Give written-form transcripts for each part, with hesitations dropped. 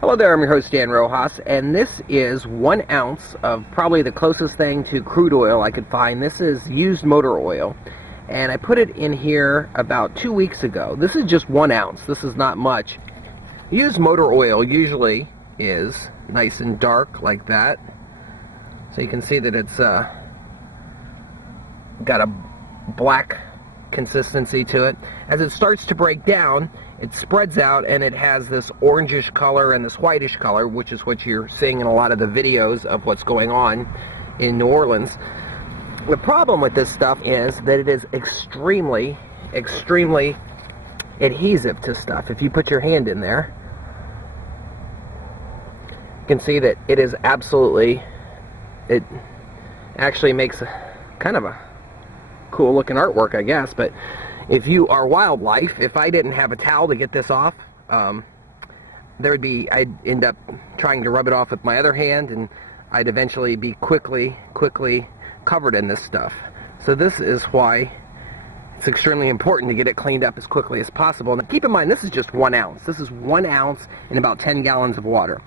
Hello there, I'm your host Dan Rojas, and this is 1 ounce of probably the closest thing to crude oil I could find. This is used motor oil, and I put it in here about 2 weeks ago. This is just 1 ounce, this is not much. Used motor oil usually is nice and dark like that, so you can see that it's got a black consistency to it. As it starts to break down, it spreads out and it has this orangish color and this whitish color, which is what you're seeing in a lot of the videos of what's going on in New Orleans. The problem with this stuff is that it is extremely adhesive to stuff. If you put your hand in there, you can see that it is absolutely, it actually makes kind of a cool looking artwork, I guess. But if you are wildlife, if I didn't have a towel to get this off, I'd end up trying to rub it off with my other hand, and I'd eventually be quickly covered in this stuff. So this is why it's extremely important to get it cleaned up as quickly as possible. Now keep in mind, this is just 1 ounce. This is 1 ounce in about 10 gallons of water.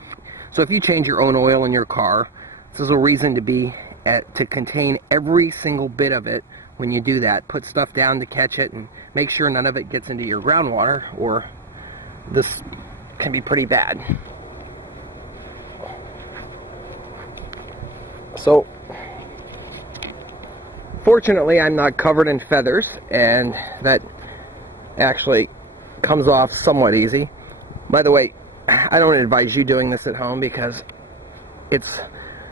So if you change your own oil in your car, this is a reason to contain every single bit of it. When you do that, put stuff down to catch it and make sure none of it gets into your groundwater, or this can be pretty bad. So fortunately I'm not covered in feathers, and that actually comes off somewhat easy. By the way, I don't advise you doing this at home because it's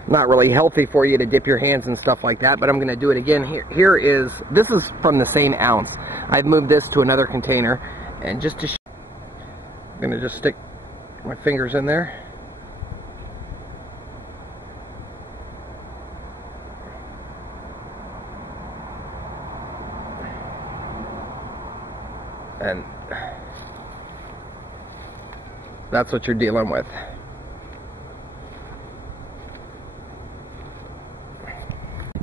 not really healthy for you to dip your hands and stuff like that, but I'm going to do it again. This is from the same ounce. I've moved this to another container, and just to show, I'm going to just stick my fingers in there. And that's what you're dealing with.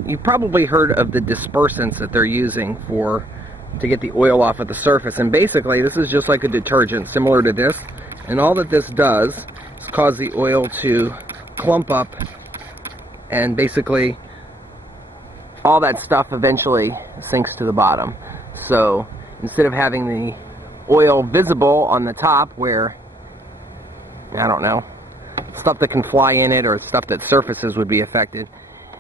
You've probably heard of the dispersants that they're using to get the oil off of the surface, and basically this is just like a detergent similar to this, and all that this does is cause the oil to clump up, and basically all that stuff eventually sinks to the bottom. So instead of having the oil visible on the top where, I don't know, stuff that can fly in it or stuff that surfaces would be affected,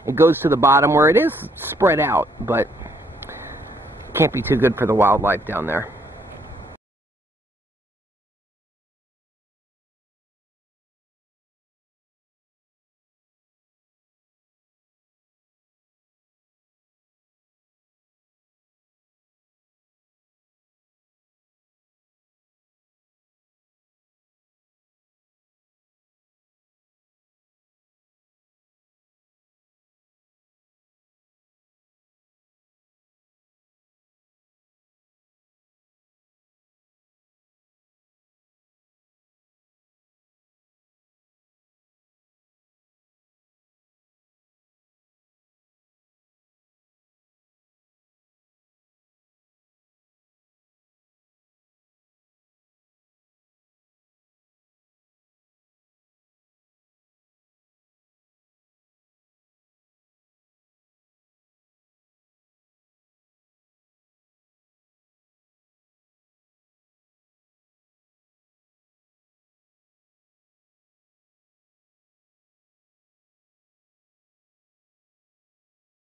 it goes to the bottom where it is spread out, but can't be too good for the wildlife down there.